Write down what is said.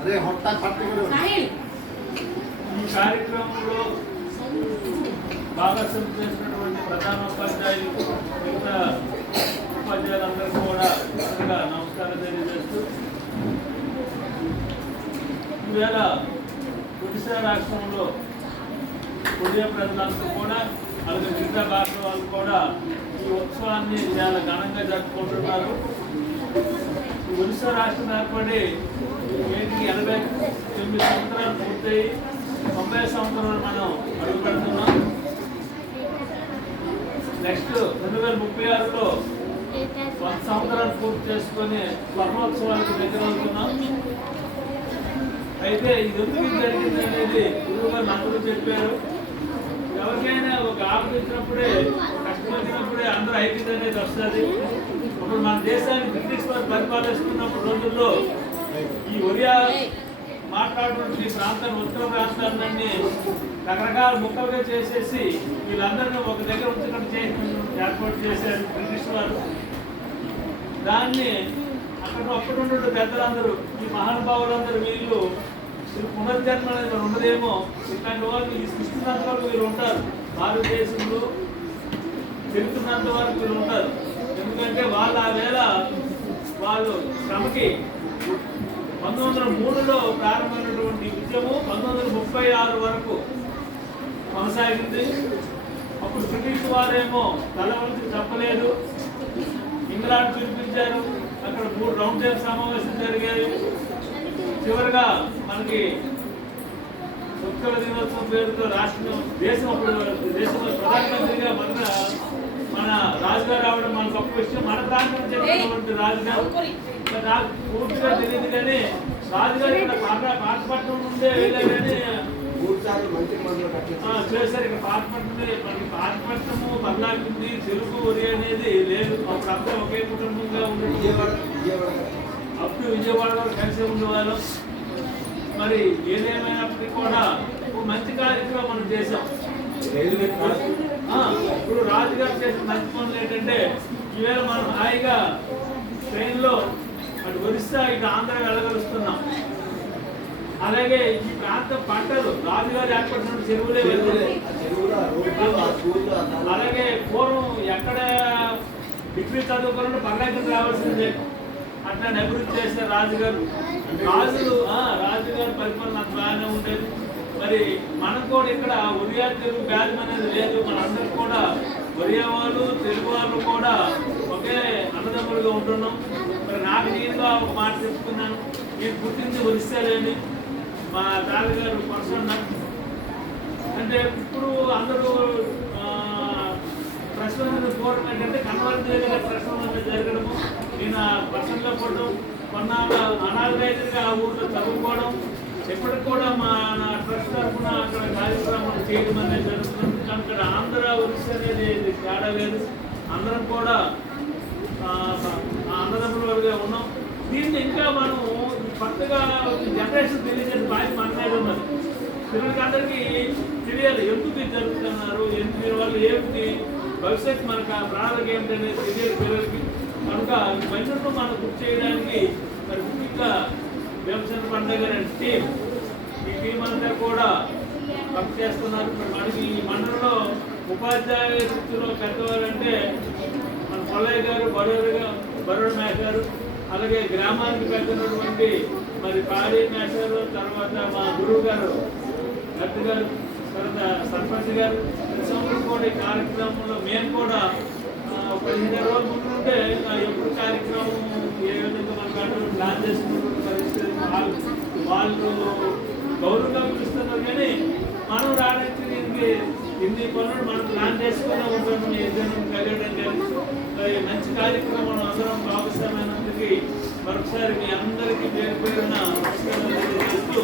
అదే హొట్ట పట్టుకుని ఈ కార్యక్రమంలో భాగస్వామ్యం చేసినటువంటి ప్రధాన ఉపాధ్యాయులు మిగతా ఉపాధ్యాయులందరికీ కూడా నమస్కారం తెలియజేస్తూ ఈవేళ ఒడిశా రాష్ట్రంలో ఒడియా ప్రజలందరూ కూడా అలాగే మిగతా భాష వాళ్ళు కూడా ఈ ఉత్సవాన్ని చాలా ఘనంగా జరుపుకుంటున్నారు. ఒడిశా రాష్ట్రం ఏర్పడి నేటికి ఎనభై తొమ్మిది సంవత్సరాలు పూర్తయి తొంభై సంవత్సరాలు మనం అడుగు పెడుతున్నాం నెక్స్ట్ రెండు వేల ముప్పై ఆరులో వంద సంవత్సరాలు పూర్తి చేసుకొని స్వర్ణోత్సవాలకు దగ్గర అవుతున్నాం. అయితే ఇది ఎందుకు జరిగింది అనేది గురువు గారు అందరూ చెప్పారు. ఎవరికైనా ఒక ఆపద ఇచ్చినప్పుడే కష్టం వచ్చినప్పుడే అందరూ ఐక్యత అనేది వస్తుంది. ఇప్పుడు మన దేశాన్ని బ్రిటిష్ వారు పరిపాలిస్తున్నప్పుడు రోజుల్లో ఒరియా మాట్లాడుతున్న ఈ ప్రాంతాన్ని ఉత్తర ప్రాంతాలన్నీ రకరకాల ముక్కలుగా చేసేసి వీళ్ళందరినీ ఒక దగ్గర ఉంచడం చేసి ఏర్పాటు చేశారు బ్రిటిష్ వారు. దాన్ని అక్కడ అప్పుడు ఉన్న పెద్దలందరూ ఈ మహానుభావులందరూ వీళ్ళు పునర్జన్మ అనేది ఉండదేమో ఇట్లాంటి వాళ్ళు ఈ సృష్టినంత వరకు వీళ్ళు ఉంటారు. భారతదేశంలో తిరుగుతున్నంత వరకు వీళ్ళు ఉంటారు. ఎందుకంటే వాళ్ళు ఆ వేళ వాళ్ళు శ్రమకి పంతొమ్మిది వందల మూడులో ప్రారంభమైనటువంటి ఉద్యమం పంతొమ్మిది వందల ముప్పై ఆరు వరకు కొనసాగింది. అప్పుడు బ్రిటిష్ వారేమో తల వంచి చెప్పలేదు ఇంగ్లాండ్ పిలిపించారు. అక్కడ మూడు రౌండ్ టేబుల్ సమావేశం జరిగాయి. చివరిగా మనకి ఉత్కల దినోత్సవం పేరుతో రాష్ట్రం దేశం అప్పుడు దేశంలో ప్రధానమంత్రిగా మన మన రాజుగారు రావడం మన గొప్ప విషయం. మన ప్రాంతం చెందినటువంటి రాజుగారు నాకు పూర్తిగా తెలియదు కానీ రాజుగారు ఇక్కడ పాట పాటపట్నం నుండే వెళ్ళారు కానీ మూడు సార్లు మంత్రి మండలి ఆ, కట్టించారు చేశారు. ఇక్కడ పాతపట్నమే మనకి పాతపట్నము బర్లాకింది తెలుగు ఒరి అనేది లేదు. అప్పుడు అంతా ఒకే కుటుంబంగా ఉండేది. విజయవాడ అప్పుడు విజయవాడ వరకు కలిసి ఉండేవాళ్ళం మరి ఏదేమైనప్పటికీ కూడా ఒక మంచి కార్యక్రమం మనం చేసాం ఇప్పుడు రాజుగారు చేసిన మంచి పనులు ఏంటంటే ఈవేళ మనం హాయిగా ట్రైన్లో అటు ఒరిస్సా ఇటు ఆంధ్ర వెళ్ళగలుస్తున్నాం. అలాగే ఈ ప్రాంత పంటలు రాజుగారు ఏర్పడిన చెరువులే. అలాగే పూర్వం ఎక్కడ డిగ్రీ చదువుకోవాలంటే పర్లాకి రావాల్సిందే. అట్లా అభివృద్ధి చేశారు రాజుగారు. రాజులు ఆ, రాజుగారు పరిపాలన అంత బాగానే ఉండేది. మరి మనం కూడా ఇక్కడ ఒరియా తెలుగు భేదం అనేది లేదు. మనందరం కూడా ఒరియా వాళ్ళు తెలుగు వాళ్ళు కూడా ఒకే అన్నదమ్ములుగా ఉంటున్నాం. మరి నాకు నేనుగా ఒక మాట చెప్పుకున్నాను. నేను గుర్తించి ఒరిస్సాలేని మా తాతగారు పర్సన్ అంటే ఇప్పుడు అందరూ ఆ, ప్రశ్నలు పూర్వం ఏంటంటే కన్వర్ట్ చేయగల ప్రశ్నలు జరగడము నేను ఆ ప్రశ్నలో పోవడం కొన్నాళ్ళ అనాథరైతుగా ఆ ఊళ్ళో చదువుకోవడం ఇప్పటికి కూడా మా నా ట్రస్ట్ తరఫున అక్కడ కార్యక్రమాలు చేయడం అనేది జరుగుతుంది. అక్కడ ఆంధ్ర ఒరిస్సా అనేది తేడా లేదు. అందరం కూడా ఆ, ఉన్నాం. దీన్ని ఇంకా మనం కొత్తగా జనరేషన్ తెలియజేసే బాధ్యత మన మీద ఉన్నది. పిల్లలకి అందరికీ తెలియాలి ఎందుకు ఇది జరుగుతున్నారు ఎందుకు దీని ఏమిటి భవిష్యత్తు మనకు ఆ ప్రాణాలకు ఏమిటి అనేది తెలియదు పిల్లలకి. కనుక ఇవన్నీ మనం గుర్తు చేయడానికి మరి ముఖ్యంగా వ్యవసాయ పండుగ టీం ఈ టీం అంతా కూడా వర్క్ చేస్తున్నారు. మనకి ఈ మండలంలో ఉపాధ్యాయ వృత్తిలో పెద్దవారంటే మన పొల్లయ్య గారు బడోరు గారు బరుడు మేశారు అలాగే గ్రామానికి పెద్దనటువంటి మరి పాడి మేశారు తర్వాత మా గురువు గారు గట్టు గారు తర్వాత సర్పంచ్ గారు ప్రతి కూడా ఈ కార్యక్రమంలో మేము కూడా ఒక పదిహేను రోజుల ముందు ఉంటే ఎప్పుడు కార్యక్రమం ఏ విధంగా మన గంటలు ప్లాన్ చేసుకున్నటువంటి పరిస్థితి వాళ్ళు వాళ్ళు గౌరవంగా పిలుస్తున్నారు కానీ మనం రావడానికి దీనికి ఇన్ని పనులు మనం ప్లాన్ చేసుకునే ఉంటాము ఏదైనా కలిగడం కానీ మంచి కార్యక్రమం సంవత్సరం భాగస్వామైనందుకు మరొకసారి మీ అందరికీ పేరు పేరున నమస్కారం తెలియజేస్తూ